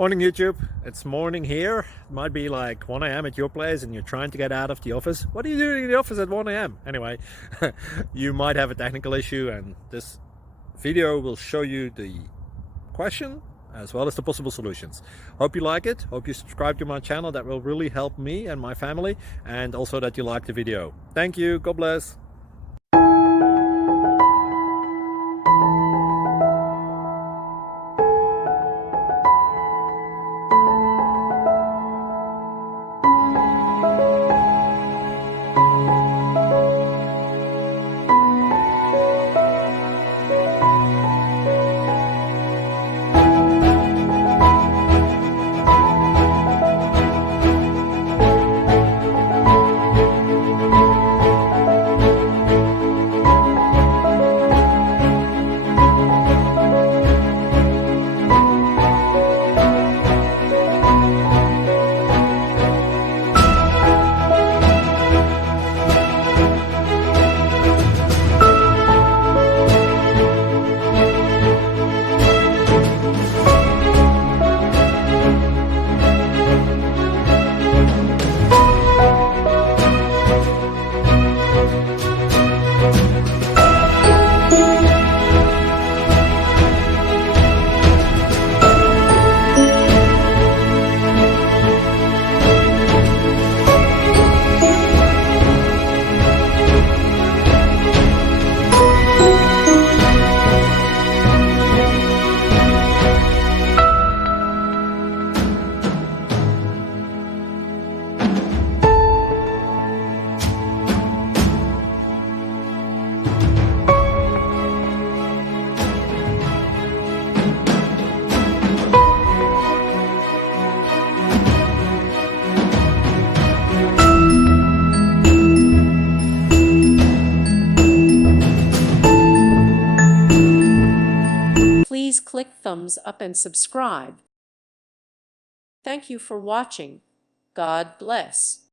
Morning YouTube, it's morning here. It might be like 1 a.m. at your place and you're trying to get out of the office. What are you doing in the office at 1 a.m? Anyway, you might have a technical issue and this video will show you the question as well as the possible solutions. Hope you like it, hope you subscribe to my channel. That will really help me and my family, and also that you like the video. Thank you, God bless. Please click thumbs up and subscribe. Thank you for watching. God bless.